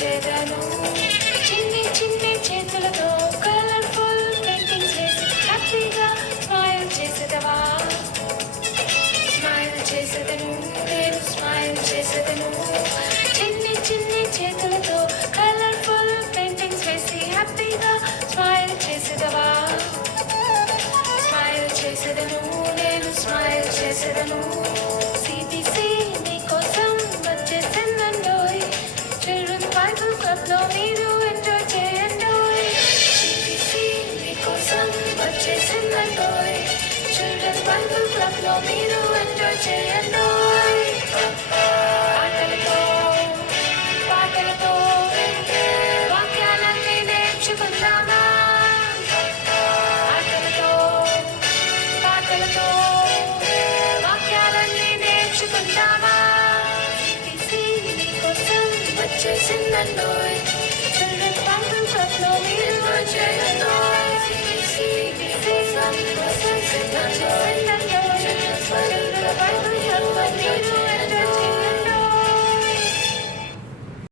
వచ్చేదను చిన్ని చిన్ని చేతులతో కలర్ఫుల్ పెయింటింగ్స్ వేసి హ్యాపీగా స్మైల్ చేసేదవా స్మైల్ చేసేదను నేను స్మైల్ చేసేదను చిన్ని చిన్ని చేతులతో కలర్ఫుల్ పెయింటింగ్స్ వేసి హ్యాపీగా స్మైల్ చేసేదవా స్మైల్ చేసేదను నేను స్మైల్ చేసేదను సిబిసి నీకోసం వచ్చేసిందండోయ్ చిల్డ్రన్స్ బైబుల్ క్లబ్లో మీరు ఎంజాయ్ చేయండోయ్ సిబిసి నీకోసం వచ్చేసిందండోయ్ చిల్డ్రన్స్ బైబుల్ క్లబ్లో మీరు ఎంజాయ్ చేయండోయ్ ఆటలతో పాటలతో వాక్యాలన్నీ నేర్చుకుందామా ఆటలతో పాటలతో వాక్యాలన్నీ నేర్చుకుందామా సిబిసి నీకోసం వచ్చేసిందండోయ్ చిల్డ్రన్స్ బైబుల్ క్లబ్